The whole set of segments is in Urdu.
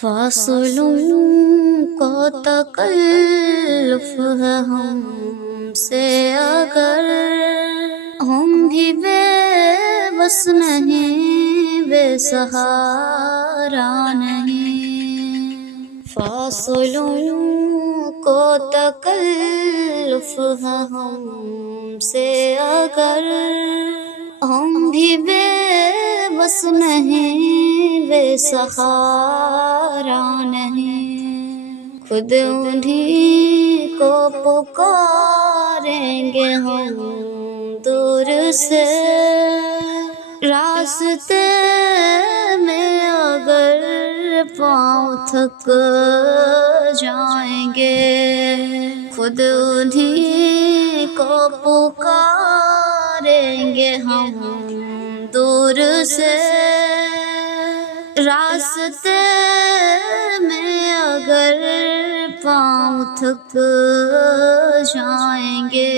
فاصلوں کو تکلف ہے ہم سے اگر ہم بھی بے بس نہیں، بے سہارا نہیں۔ فاصلوں کو تکلف ہے ہم سے اگر ہم بھی بے بس نہیں، بے سہارا نہیں۔ خود انہیں کو پکاریں گے ہم دور سے، راستے میں اگر پاؤں تھک جائیں گے۔ خود انہیں کو پکاریں گے ہم دور سے، راستے میں اگر پاؤں تھک جائیں گے۔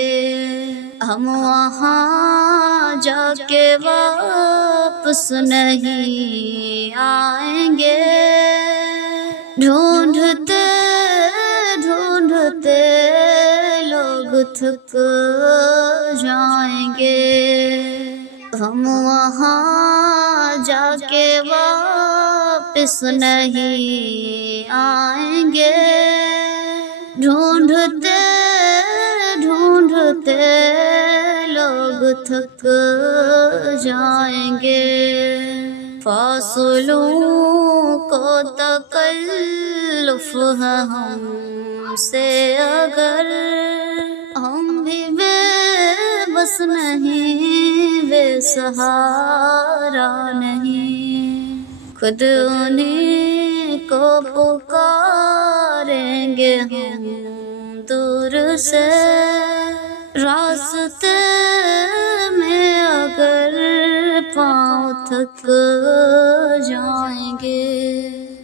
ہم وہاں جا کے واپس نہیں آئیں گے، ڈھونڈتے ڈھونڈتے لوگ تھک جائیں گے۔ ہم وہاں جا کے واپس نہیں آئیں گے، ڈھونڈتے ڈھونڈتے لوگ تھک جائیں گے۔ فاصلوں کو تکلف ہے ہم سے اگر ہم بھی بے بس نہیں، بے سہارا نہیں۔ خود انہیں کو پکاریں گے ہم دور سے، راستے میں اگر پاؤں تھک جائیں گے۔